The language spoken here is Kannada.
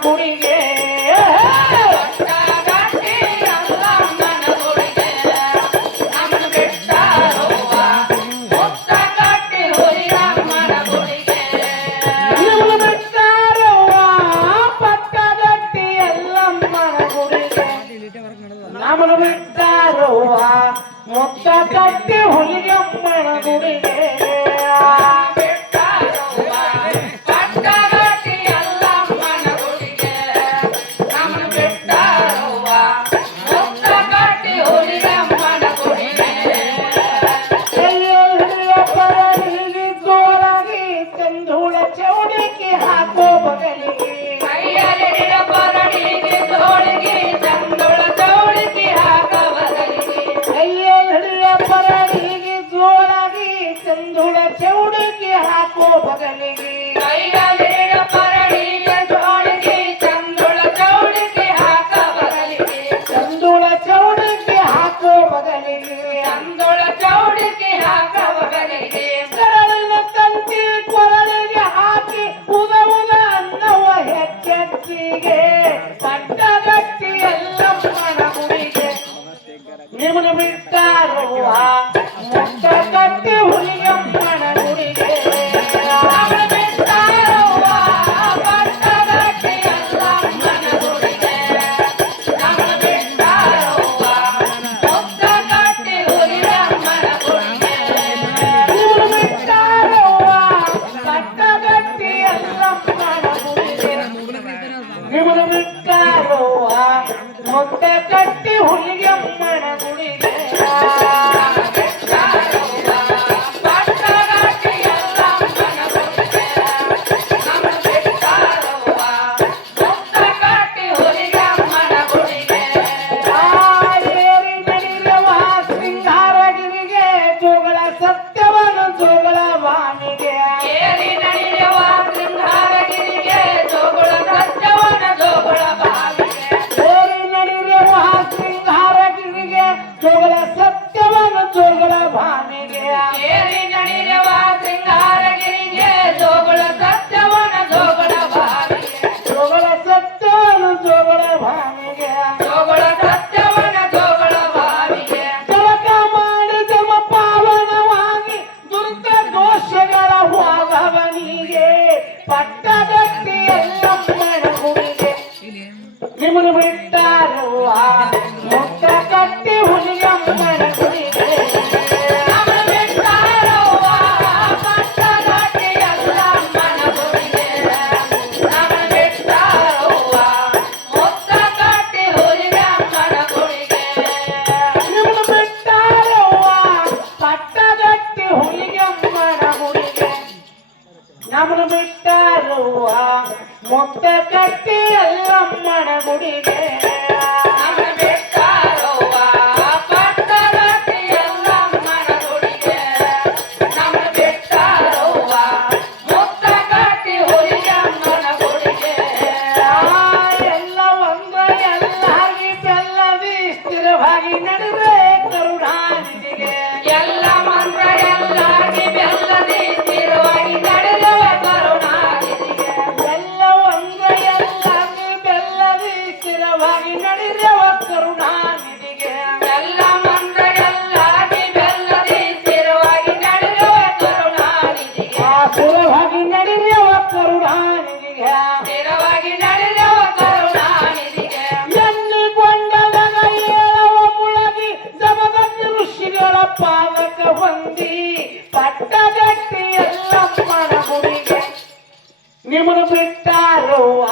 ಗುಡಿಗೆ ನಮ್ಮನ್ನು ಬಿಟ್ಟಾರವ್ವ ಮುತ್ತ ಕಟ್ಟಿ ಹುಲಿಗಮ್ಮನ ಗುಡಿಗೆ ಚಂದುಳ ಚೌಡಿಗೆ ಹಾಕೋ ಬಗಲಿಗೆ ಚಂದುಳ ಚೌಡಿಗೆ ಹಾಕೋ ಬಗಲಿಗೆ ಕರಳಿನ ತಂತಿ ಕೊರಳಿಗೆ ಹಾಕಿ ಉದ ಅನ್ನವ ಹೆಚ್ಚೆಚ್ಚಿಗೆ ಪಟ್ಟಗಟ್ಟಿ ಎಲ್ಲಮ್ಮನ ಗುಡಿಗೆ ನಿಮ್ಮನ್ನು ಬಿಟ್ಟಾರವ್ವ ಮುತ್ತ ಕಟ್ಟಿ ಹುಲಿಗಮ್ಮನ ಗುಡಿಗೆ ನಿಮ್ಮನ್ನು ಬಿಟ್ಟಾರವ್ವ ಮುತ್ತ ಕಟ್ಟಿ ಹುಲಿಗಮ್ಮನ ಗುಡಿಗೆ ಜೋಗಳ ಸತ್ಯವನ ಜೋಗಳ ಭಾನಿಗೆ ಏರಿ ನಡಿರವ ಸಿಂಗಾರಗಿರಿಗೆ ಜೋಗಳ ಸತ್ಯವನ ಜೋಗಳ ಭಾನಿಗೆ ಜೋಗಳ ಸತ್ಯವನ ಜೋಗಳ ಭಾನಿಗೆ ಜೋಗಳ ಸತ್ಯವನ ಜೋಗಳ ಭಾನಿಗೆ ಜಲಕ ಮಾಡಿ ಜಮ ಪಾವನವಾಗಿ ದುರ್ಗ ದೋಷಗಳ ಹೋಗವನಿಗೆ ಪಟ್ಟಗಟ್ಟಿ ಎಲ್ಲಮ್ಮನ ಗುಡಿಗೆ ನಿಮ್ಮನ್ನು ಬಿಟ್ಟಾರವ್ವ ಮುತ್ತ ಕಟ್ಟಿ ಹುಲಿಗಮ್ಮನ ಗುಡಿಗೆ ನಿಮ್ಮನ್ನು ಬಿಟ್ಟಾರವ್ವ ಪಟ್ಟಗಟ್ಟಿ ಹುಲಿಗಮ್ಮನ ಗುಡಿಗೆ ನಮ್ಮನ್ನು ಬಿಟ್ಟಾರವ್ವ ಮುತ್ತ ಕಟ್ಟಿ ಎಲ್ಲಮ್ಮನ ಗುಡಿಗೆ ಸ್ಥಿರವಾಗಿ ನಡೆದೇ ಕರುಣಾನಿಧಿಗೆ ಎಲ್ಲ ಮಂತ್ರ ಎಲ್ಲಾಗಿ ಬೆಲ್ಲದಿ ಸ್ಥಿರವಾಗಿ ನಡೆದವ ಕರುಣಾನಿಧಿಗೆ ಎಲ್ಲ ಒಂದ್ರ ಎಲ್ಲಾಗಿ ಬೆಲ್ಲದಿ ಸ್ಥಿರವಾಗಿ ನಡೆದವ ಕರುಣಾನಿಧಿಗೆ ಎಲ್ಲ ಮಂತ್ರ ಎಲ್ಲಾಗಿ ಬೆಲ್ಲದಿ ಸ್ಥಿರವಾಗಿ ನಡೆದವ ಕರುಣಾನಿಧಿಗೆ ಸ್ಥಿರವಾಗಿ ನಡೆದವ ಕರುಣಾನಿಧಿಗೆ ಸ್ಥಿರವಾಗಿ ನಡೆದವ ಕರುಣಾನಿಧಿಗೆ ಪಾವಕ ಹೊಂದಿ ಪಟ್ಟಗಟ್ಟಿ ಎಲ್ಲಮ್ಮನ ಗುಡಿಗೆ ನಿಮ್ಮನ್ನು ಬಿಟ್ಟಾರವ್ವ